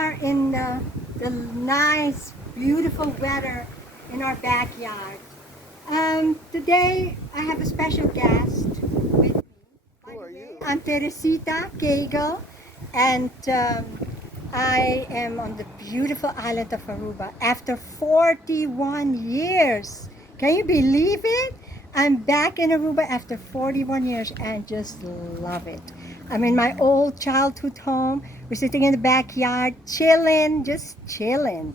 are in the nice, beautiful weather in our backyard. Today I have a special guest with me. Who are you? I'm Teresita Cagle, and I am on the beautiful island of Aruba after 41 years. Can you believe it? I'm back in Aruba after 41 years and just love it. I'm in my old childhood home. We're sitting in the backyard, chilling, just chilling.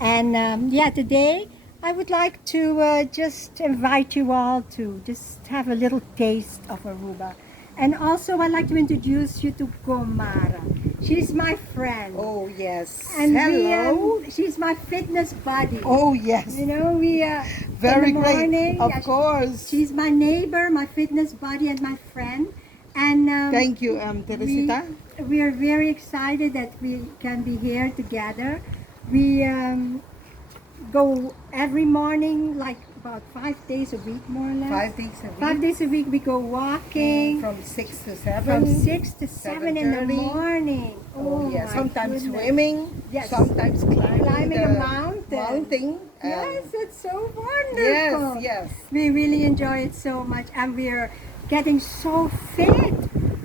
And yeah, today I would like to just invite you all to just have a little taste of Aruba. And also, I'd like to introduce you to GOMARA. She's my friend. Oh, yes. And Hello. she's my fitness buddy. Oh, yes. You know, we Very in the great. morning, Of course. She's my neighbor, my fitness buddy, and my friend. And Thank you, Teresita. we are very excited that we can be here together. We go every morning, like about 5 days a week, more or less. 5 days a week. 5 days a week we go walking From 6 to 7. from 6 to 7 in the 7:30. morning. Oh, yeah. my Sometimes goodness. swimming. Yes. Sometimes climbing a the mountain. Yes, it's so wonderful. Yes. We really enjoy it so much, and we're getting so fit.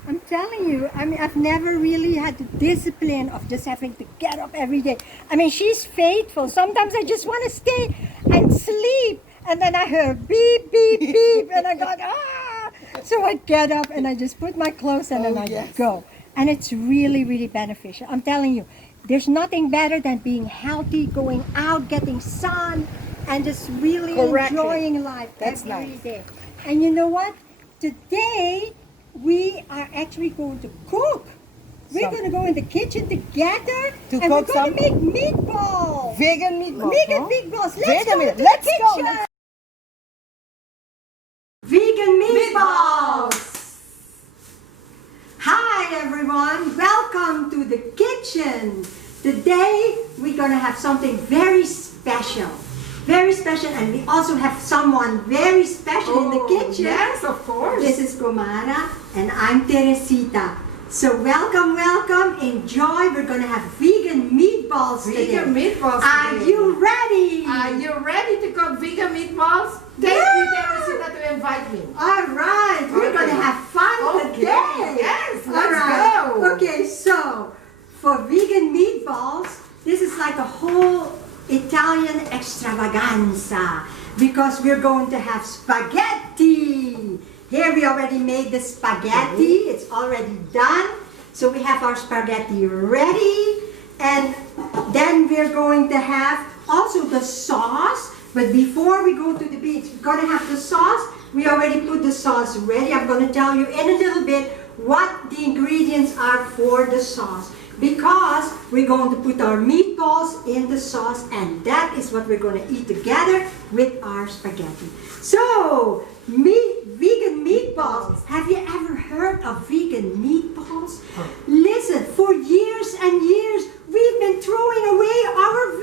I'm telling you, I mean, I've never really had the discipline of just having to get up every day. I mean, she's faithful. Sometimes I just want to stay and sleep, and then I hear beep, beep, beep, and I got, ah! So I get up and I just put my clothes on and I yes. go. And it's really, really beneficial. I'm telling you, there's nothing better than being healthy, going out, getting sun, and just really Correctly. enjoying life That's every nice. day. And you know what? Today, we are actually going to cook. We're going to go in the kitchen together To and cook we're going some to make meatballs. Vegan meatballs. Vegan huh? meatballs. Let's Vegan go meat- to let's the go. kitchen. Vegan meatballs. Hi everyone. Welcome to the kitchen. Today we're going to have something very special. Very special, and we also have someone very special in the kitchen. Yes, of course. This is GOMARA, and I'm Teresita. So welcome, welcome, enjoy. We're going to have vegan meatballs today. Vegan meatballs Are today. you ready? Are you ready to cook vegan meatballs? Thank you, Teresita, to invite me. All right, we're Okay. going to have fun Okay, today. yes, All let's right. go. Okay, so for vegan meatballs, this is like a whole Italian extravaganza because we're going to have spaghetti. Here we already made the spaghetti. It's already done. So we have our spaghetti ready. And then we're going to have also the sauce. But before we go to the beach, we're going to have the sauce. We already put the sauce ready. I'm going to tell you in a little bit what the ingredients are for the sauce. Because we're going to put our meatballs in the sauce, and that is what we're going to eat together with our spaghetti. So, vegan meatballs. Have you ever heard of vegan meatballs? Listen, for years and years, we've been throwing away our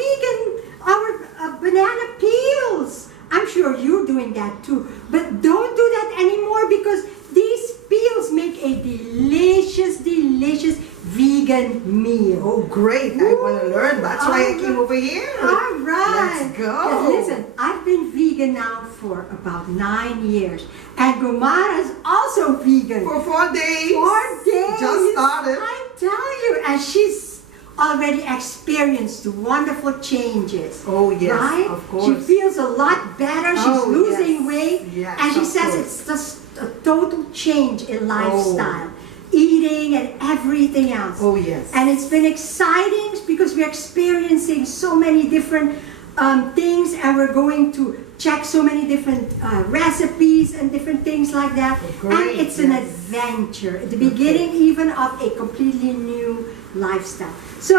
banana peels. I'm sure you're doing that too. But don't do that anymore because these peels make a delicious, delicious vegan meal. Oh, great. I want to learn. That's why I came over here. All right. Let's go. But listen, I've been vegan now for about 9 years. And GOMARA is also vegan. For 4 days. 4 days. Just started. I tell you. And she's already experienced wonderful changes. Oh, yes, right? of course. She feels a lot better. She's Oh, losing yes. weight. Yes, and she of says course. it's just a total change in lifestyle. Oh. Eating and everything else. Oh, yes. And it's been exciting because we're experiencing so many different things, and we're going to check so many different recipes and different things like that. Great, and it's an yes. adventure, at the beginning even of a completely new lifestyle. So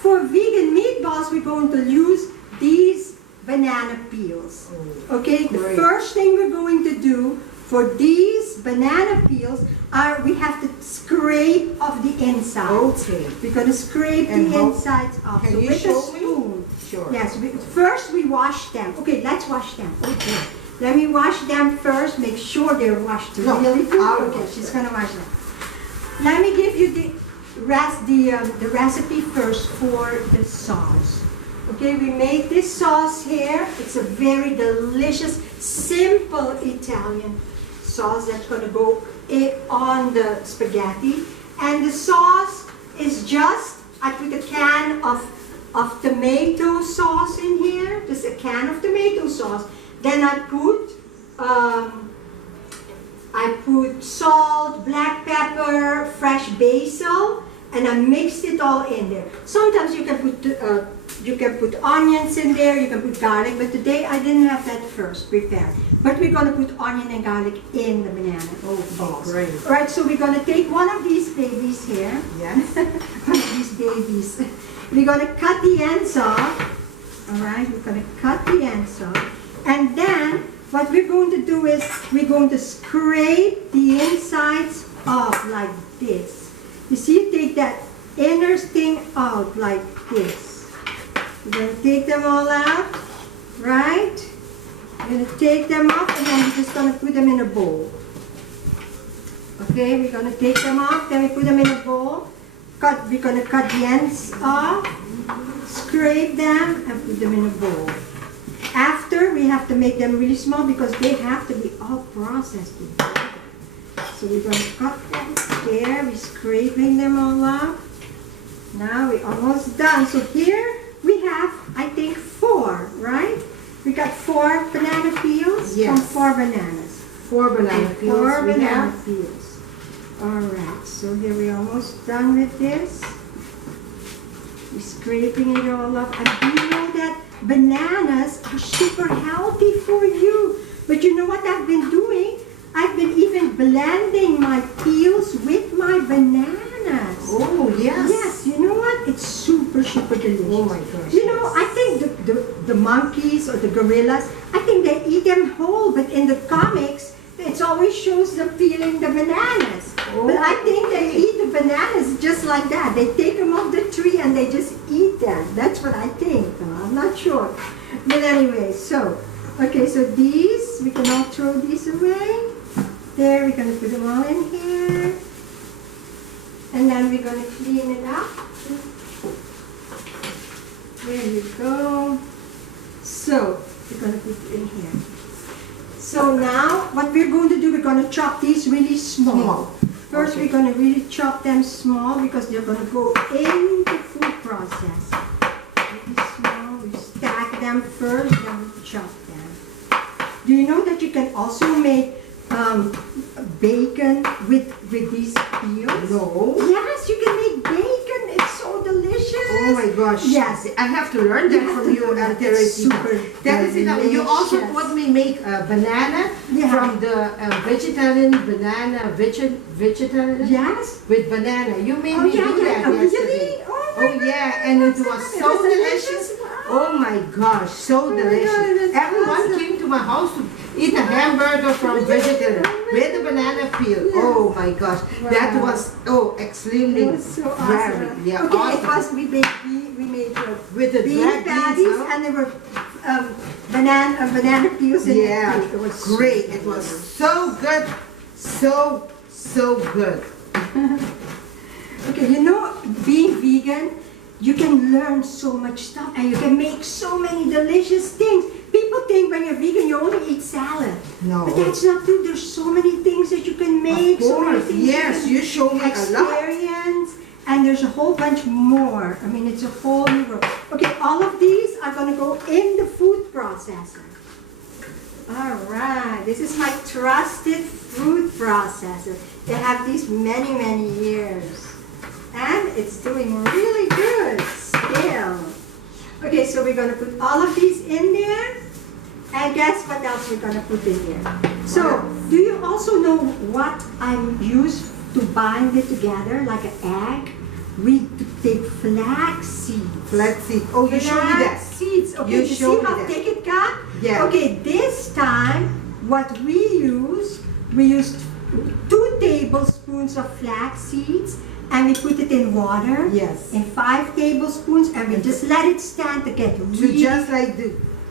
for vegan meatballs, we're going to use these banana peels. Okay, the Great. first thing we're going to do for these banana peels are we have to scrape off the inside. Okay. We're going to scrape And the how- insides off. Can So you with show a me? spoon. Sure. Yes, first we wash them. Okay, let's wash them. Okay. Let me wash them first. Make sure they're washed No, really good. I'll Okay, wash she's them. going to wash them. Let me give you the the recipe first for the sauce. Okay, we made this sauce here. It's a very delicious, simple Italian sauce that's going to go on the spaghetti. And the sauce is just, I put a can of tomato sauce in here, just a can of tomato sauce. Then I put salt, black pepper, fresh basil, and I mixed it all in there. Sometimes you can put onions in there, you can put garlic, but today I didn't have that first prepared. But we're going to put onion and garlic in the banana balls. Great. All right, so we're going to take one of these babies here. Yes. One of these babies. We're going to cut the ends off. All right, we're going to cut the ends off. And then what we're going to do is we're going to scrape the insides off like this. You see, you take that inner thing out like this. We're going to take them all out, right? We're going to take them off and then we're just going to put them in a bowl. Okay, we're going to take them off, then we put them in a bowl. We're going to cut the ends off, scrape them, and put them in a bowl. After, we have to make them really small because they have to be all processed together. So we're going to cut them there. We're scraping them all up. Now we're almost done. So here we have, I think, 4, right? We got 4 banana peels Yes. from 4 bananas. 4 banana And peels. 4 we banana have. peels. All right, so here we're almost done with this. We're scraping it all up. And do you know that bananas are super healthy for you? But you know what I've been doing? I've been even blending my peels with my bananas. Oh, yes. Yes, you know what? It's super, super delicious. Oh my gosh. You know, I think the monkeys or the gorillas, I think they eat them whole, but in the comics, it always shows them peeling the bananas. But I think they eat the bananas just like that. They take them off the tree and they just eat them. That's what I think. I'm not sure. But anyway, so, okay, so these, we can all throw these away. There, we're going to put them all in here. And then we're going to clean it up. There you go. So, we're going to put it in here. So now, what we're going to do, we're going to chop these really small. First, we're going to really chop them small because they're going to go in the food process. Really small. We stack them first, then we chop them. Do you know that you can also make bacon with these peels? No. Yes, you can make bacon. It's so delicious. Oh my gosh. Yes. I have to learn that You have from to you, learn that. Teresita. It's super Teresita, you also delicious. taught me make a banana Yeah. from the vegetarian banana, vegetarian Yes. with banana. You made Oh, me yeah, do yeah. that Oh, yesterday. really? Oh, my Oh yeah, and it was goodness. so It was delicious. Wow. Oh my gosh, so my delicious. God, that's Everyone awesome. came to my house to eat a hamburger from vegetarian with a banana peel. Yes. Oh my gosh, that Wow. was extremely It was so awesome. very, yeah, Okay, awesome. it was, we made With the beef black patties beans, no? and there were banana peels in Yeah, it. It was great. It was so good, so good. Okay, you know, being vegan, you can learn so much stuff and you can make so many delicious things. People think when you're vegan, you only eat salad. No. But that's not true. There's so many things that you can make. Of So many course, things yes, you show me a lot. experience. And there's a whole bunch more. I mean, it's a whole new world. Okay, all of these are going to go in the food processor. All right, this is my trusted food processor. They have these many, many years. And it's doing really good still. Okay, so we're going to put all of these in there. And guess what else we're going to put in there? So, do you also know what I'm used to bind it together like an egg? We take flax seeds. Flax seed. Oh, you showed me that. Seeds. Okay, You you see showed me how that. thick it got? Yeah. Okay, this time what we used 2 tablespoons of flax seeds and we put it in water. Yes. In 5 tablespoons and we just let it stand to get To really just like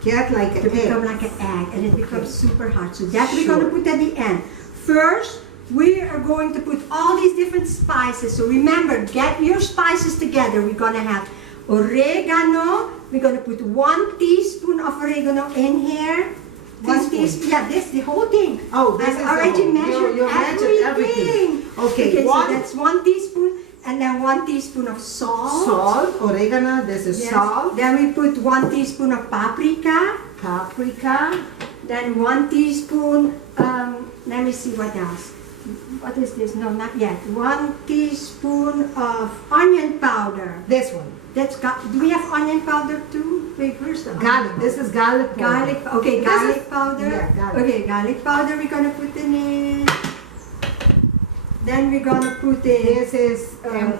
get like to an become egg. like an egg and it becomes super hard. So that we're Sure. going to put at the end. First, we are going to put all these different spices. So remember, get your spices together. We're gonna have oregano. We're gonna put 1 teaspoon of oregano in here. One teaspoon. Yeah, this the whole thing. Oh, this I've is already the whole. measured You measured everything. Okay, so that's 1 teaspoon, and then 1 teaspoon of salt. Salt, oregano. This is Yes. salt. Then we put 1 teaspoon of paprika. Paprika. Then 1 teaspoon. Let me see what else. What is this? No, not yet. 1 teaspoon of onion powder. This one. Do we have onion powder too? Wait, where's the Garlic. This is garlic powder. Garlic. Okay, This garlic is- powder. Yeah, garlic. Okay, garlic powder. We're gonna put in it. Then we're gonna put in This is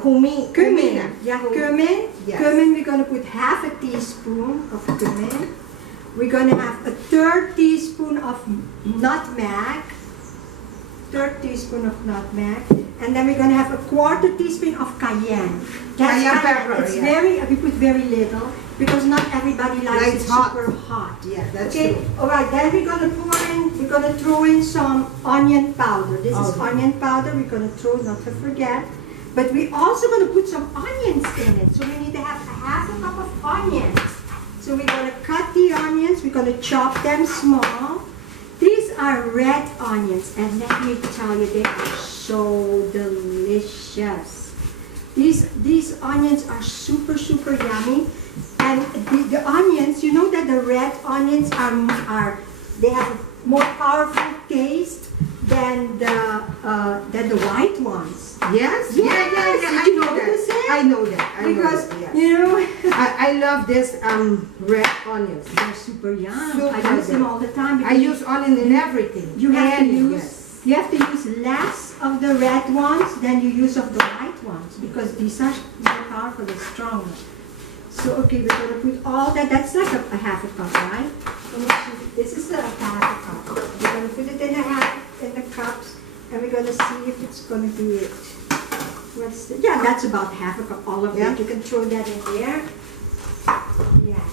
cumin. cumin. Yeah, cumin. Yes. Cumin. We're gonna put half a teaspoon of cumin. We're gonna have a 1/3 teaspoon of nutmeg. 1/3 teaspoon of nutmeg, and then we're gonna have a 1/4 teaspoon of cayenne. Cayenne pepper, It's yeah. we put very little because not everybody likes Likes it hot. super hot. Yeah, that's Okay, true. all right. Then we're gonna throw in some onion powder. This is Okay. onion powder. We're gonna throw, not to forget. But we're also gonna put some onions in it. So we need to have a 1/2 cup of onions. So we're gonna cut the onions. We're gonna chop them small. These are red onions, and let me tell you, they are so delicious. These onions are super yummy, and the onions, you know that the red onions they have a more powerful taste than the white ones. Yes? Yes, Yeah. did I you know notice that. it? I know that. Because yes. you know I love this red onions. they're super yum. Super I use them good. all the time. I because use onion in everything. You have to And use yes. you have to use less of the red ones than you use of the white ones because these are more powerful and stronger. So okay, we're gonna put all that. That's like a 1/2 cup, right? Let me see. This is a 1/2 cup. We're gonna put it in the cups, and we're gonna see if it's gonna be it. Yeah, that's about 1/2 cup. All of Yeah. that. You can throw that in there. Yes.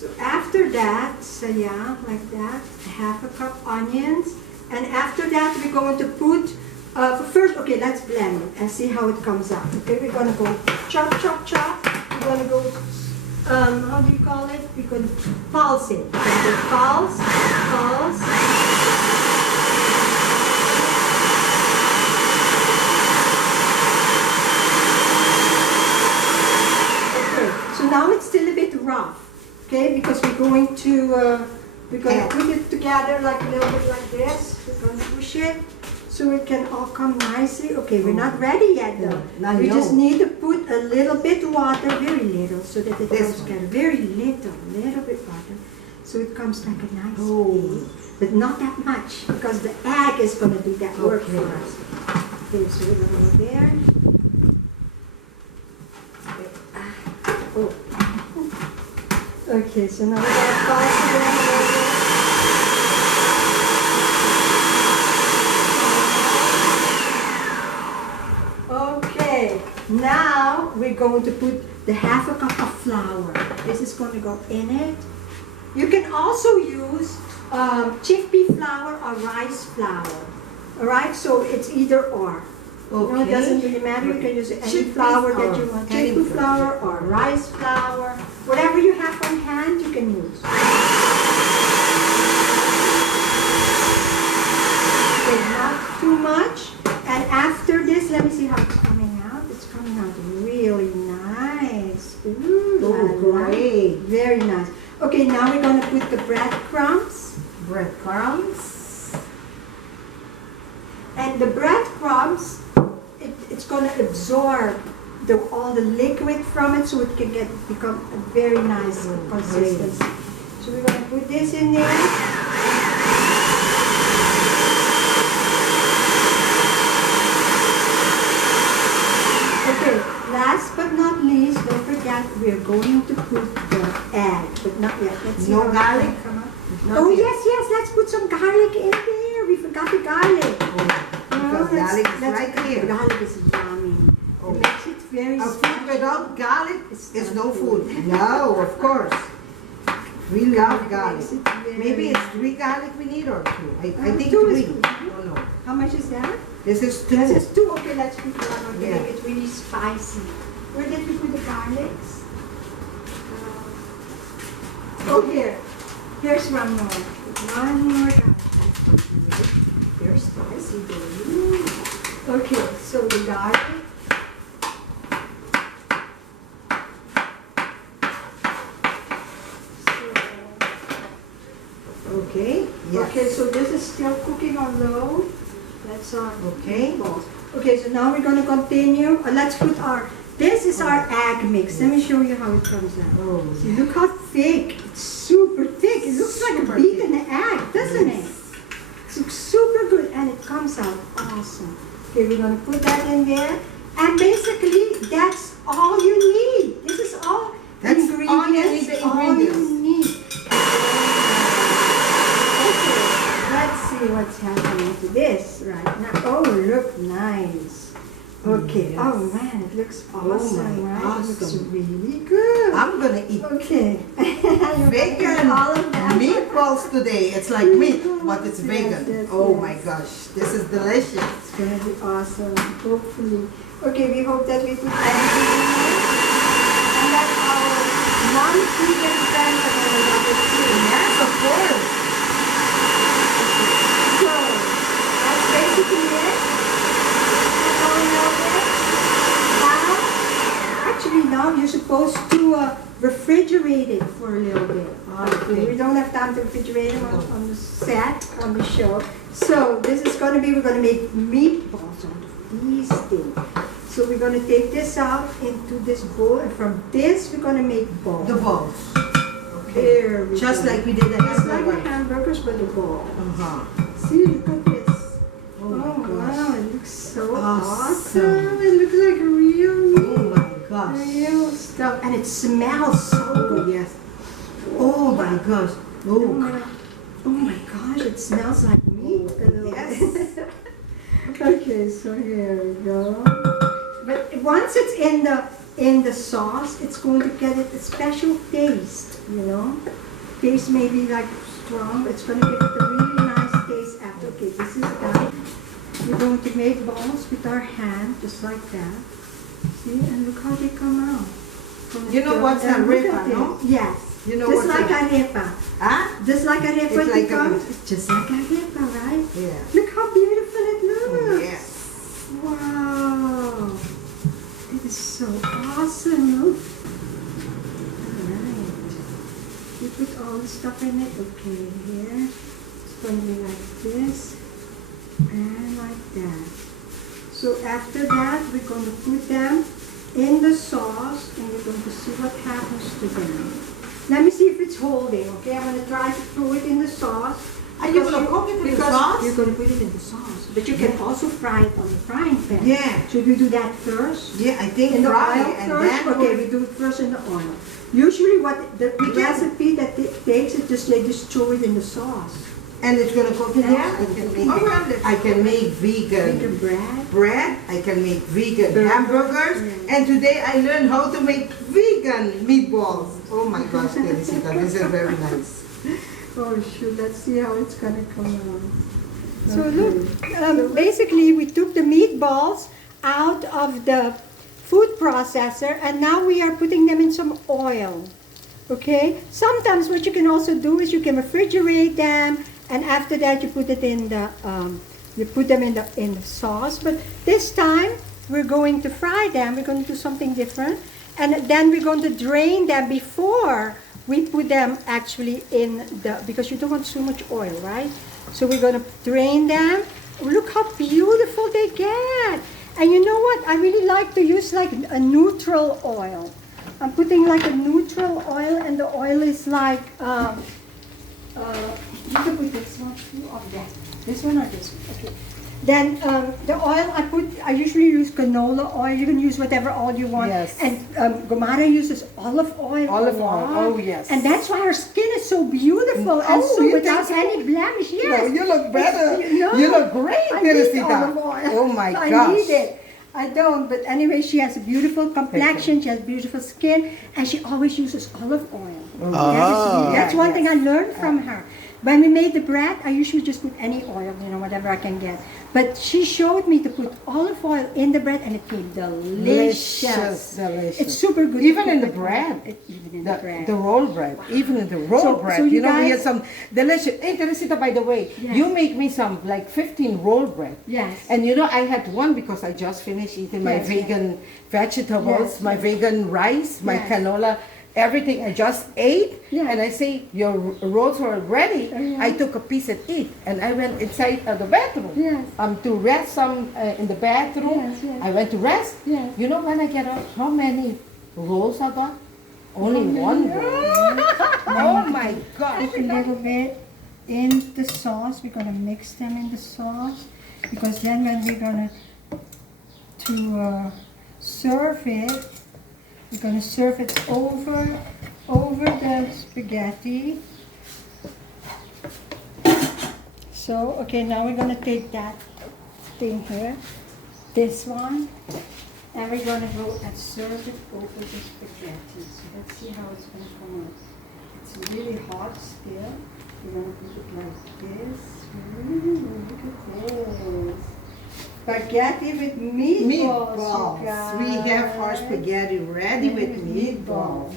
So after that, so yeah, like that, 1/2 cup onions, and after that we're going to put. First, okay, let's blend it and see how it comes out. Okay, we're gonna go chop. We're gonna go. How do you call it? We're gonna pulse it. We're gonna go pulse. So now it's still a bit rough, okay? Because we're going to put it together like a little bit like this. We're going to push it so it can all come nicely. Okay, we're not ready yet though. No, We no. just need to put a little bit water, very little, so that it This comes one. together. Very little bit water, so it comes like a nice Oh. paste. But not that much because the egg is going to do that work Okay. for us. Okay, so we're going to go there. Oh. Okay, so now we're going to pause it. Okay, now we're going to put the 1/2 cup of flour. This is going to go in it. You can also use chickpea flour or rice flour. Alright, so it's either or. No, it Okay. doesn't really matter. You can use any Chickpea flour that or you want. any Chickpea flour or rice flour. Whatever you have on hand, you can use. Okay, not too much. And after this, let me see how it's coming out. It's coming out really nice. Ooh, Oh, la, la. great. Very nice. Okay, now we're going to put the breadcrumbs. Breadcrumbs. And the breadcrumbs, it's going to absorb all the liquid from it so it can become a very nice consistency. So we're going to put this in there. Okay, last but not least, don't forget we're going to put the egg, but not yet. Let's see No how it's garlic? gonna come out. Not Oh yet. yes, let's put some garlic in there. We forgot the garlic. Because garlic is right here. Garlic is yummy. Oh. It makes it very A food without garlic is no food. No, of course. We love It garlic. makes it very Maybe it's 3 garlic we need or 2. I think 2 is 3. good. Oh no. How much is that? This is 2. This is 2. Okay, let's put 1 on Yeah. make it really spicy. Where did we put the garlics? Oh, here. Here's 1 more. 1 more garlic. They're spicy, baby. Okay, so the garlic. Okay. Yes. Okay, so this is still cooking on low. That's on Okay. meatballs. Okay, so now we're going to continue. Let's put this is our egg mix. Let me show you how it comes out. Oh, See, look how thick. It's super thick. It looks like a Super beaten egg, doesn't it? It looks super good and it comes out awesome. Okay, we're going to put that in there. And basically, that's all you need. This is all That's ingredients. all you need, the all ingredients. you need. Okay, let's see what's happening to this right now. Oh, look nice. Okay. Yes. Oh man, it looks awesome, my, right? It looks awesome. really good. I'm gonna eat Okay. vegan All of them. meatballs today. It's like meat, but it's Yes, vegan. yes, Oh yes. my gosh, this is delicious. It's gonna be awesome, hopefully. Okay, we hope that we put everything in here. And that our non-vegan friends are gonna love it too. Yes, of course. So, that's basically it. That's all we know there. Now, actually now you're supposed to refrigerate it for a little bit. Okay. We don't have time to refrigerate them on the set, on the show. So this is going to be, we're going to make meatballs out of these things. So we're going to take this out into this bowl, and from this we're going to make balls. The balls. There we Just go. like we did the Just like the hamburger. hamburgers, but the ball. Uh-huh. See, look at this. Oh my gosh. Wow, it looks so Awesome. awesome. It looks like real Oh meat. my gosh. Real stuff. And it smells so Oh good. yes. Oh my gosh. Oh. Oh my gosh, it smells like meat a little Yes. bit. Okay, so here we go. But once it's in the sauce, it's going to get it a special taste, you know. Taste may be like strong, but it's going to give it a really nice taste after. Okay, this is done. We're going to make balls with our hand, just like that. See, and look how they come out. You know what's a And look arepa, at this. no? Yes. You know just what's like a- arepa. Huh? Just like arepa It's it like becomes. a- It's just like arepa, right? Yeah. Look how beautiful it looks. Yes. Wow. It is so awesome. Look. Alright. You put all the stuff in it. Okay, here. It's going to be like this. And like that. So after that, we're going to put them in the sauce and we're going to see what happens to them. Let me see if it's holding, okay? I'm going to try to throw it in the sauce. Are you gonna cook it in the Because sauce? you're going to put it in the sauce. But you can also fry it on the frying pan. Yeah. Should we do that first? Yeah, I think In the fry oil and first? then Okay, we do it first in the oil. Usually what the recipe that it takes is just they just throw it in the sauce. and it's gonna cook in there. Yeah. I can make vegan Vegan bread. bread. I can make vegan Burgers. hamburgers. Yeah. And today I learned how to make vegan meatballs. Oh my gosh, Teresita, this is very nice. Oh shoot, let's see how it's gonna come out. So look, basically we took the meatballs out of the food processor and now we are putting them in some oil. Okay? Sometimes what you can also do is you can refrigerate them and after that you put it in the in the sauce. But this time we're going to fry them. We're going to do something different. And then we're going to drain them before we put them actually in the, because you don't want too much oil, right? So we're going to drain them. Look how beautiful they get. And you know what? I really like to use like a neutral oil. I'm putting like a neutral oil and the oil is like, you can put this one too or that. This one or this one? Okay. Then the oil I usually use canola oil. You can use whatever oil you want. Yes. And GOMARA uses olive oil. Olive a oil, lot. oh, yes. And that's why her skin is so beautiful and Oh, so you without think so? any blemish. Yes. No, you look better. No, You look great, I need Teresita. olive oil. Oh my I gosh. need it. I don't, but anyway, she has a beautiful complexion, she has beautiful skin, and she always uses olive oil. Ah. That's one thing I learned from her. When we made the bread, I usually just put any oil, whatever I can get. But she showed me to put olive oil in the bread, and it came delicious. Delicious. It's super good. Even to in cook the with bread. oil. Even in the bread. The roll bread. Even in the roll bread. So you we guys- have some delicious. Hey, Teresita, by the way, Yes. you make me some like 15 roll bread. Yes. And I had one because I just finished eating my Yes, vegan vegetables, Yes, my yes. vegan rice, my Yes. canola, everything I just ate. Yes. And I say, your rolls are ready. Yeah. I took a piece and eat. And I went inside the bathroom. Yes. To rest some in the bathroom. Yes, yes. I went to rest. Yes. You know when I get out, how many rolls I got? Only one roll. Oh my gosh. Put a little bit in the sauce. We're gonna mix them in the sauce, because then when we're gonna serve it, we're gonna serve it over the spaghetti. So okay, now we're gonna take that thing here, this one, and we're gonna go and serve it over the spaghetti. So let's see how it's gonna come out. It's really hot still. We're gonna put it like this. Ooh, look at this. Spaghetti with meatballs. you guys. We have our spaghetti ready with meatballs.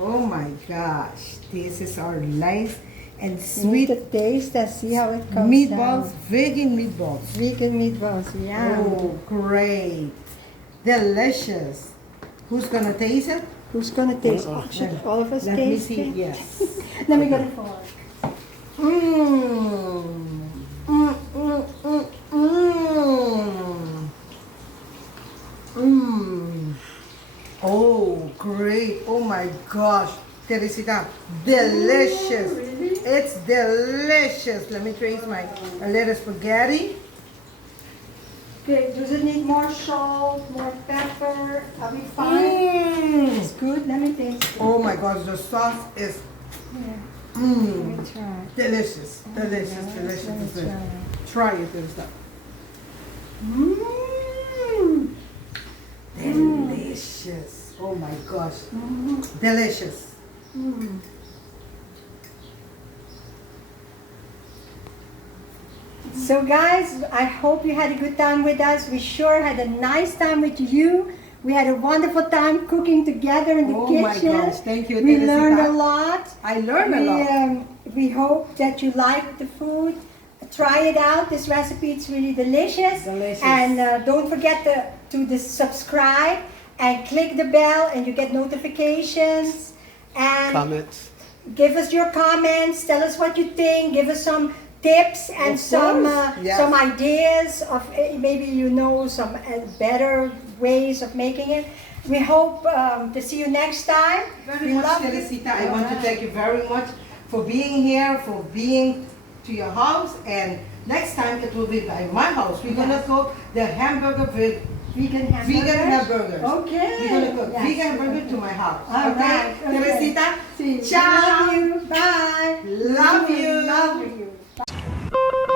Oh my gosh. This is our nice and Need sweet to taste and see how it comes meatballs, out. vegan meatballs. Vegan meatballs, yeah. Oh, great. Delicious. Who's gonna taste it? Who's gonna taste it? Should all of us Let me taste see. it? Yes. Let me get a fork. Mmm. Mmm, mmm, mmm, mmm. Mmm. Oh, great. Oh my gosh. Teresita, delicious. Really? It's delicious. Let me trace my a little spaghetti. Okay, does it need more salt, more pepper? Are we fine? Mmm. It's good. Let me taste it. Oh my gosh, the sauce is Yeah. Let mmm. me try. Delicious. Delicious, Yeah, delicious, let me delicious. try. Try it, Teresita. Mmm. Delicious. Oh my gosh. Delicious. Mm. So guys, I hope you had a good time with us. We sure had a nice time with you. We had a wonderful time cooking together in the Oh kitchen. my gosh, thank you, We Teresita. learned a lot. I learned a lot. We hope that you liked the food. Try it out. This recipe is really delicious. Delicious. And don't forget to subscribe and click the bell, and you get notifications. And Comments. give us your comments. Tell us what you think. Give us some tips and Of some course, yes. some ideas of maybe some better ways of making it. We hope to see you next time. Very We much, love you. Teresita. I want to thank you very much for being here, for being to your house, and next time it will be by my house. We're gonna cook the hamburger with Vegan hamburgers. vegan hamburgers. Okay. We're gonna cook Yes. vegan hamburger to my house. All okay? right, okay. Teresita, See you. ciao. Love you. Bye. Love you. Love you.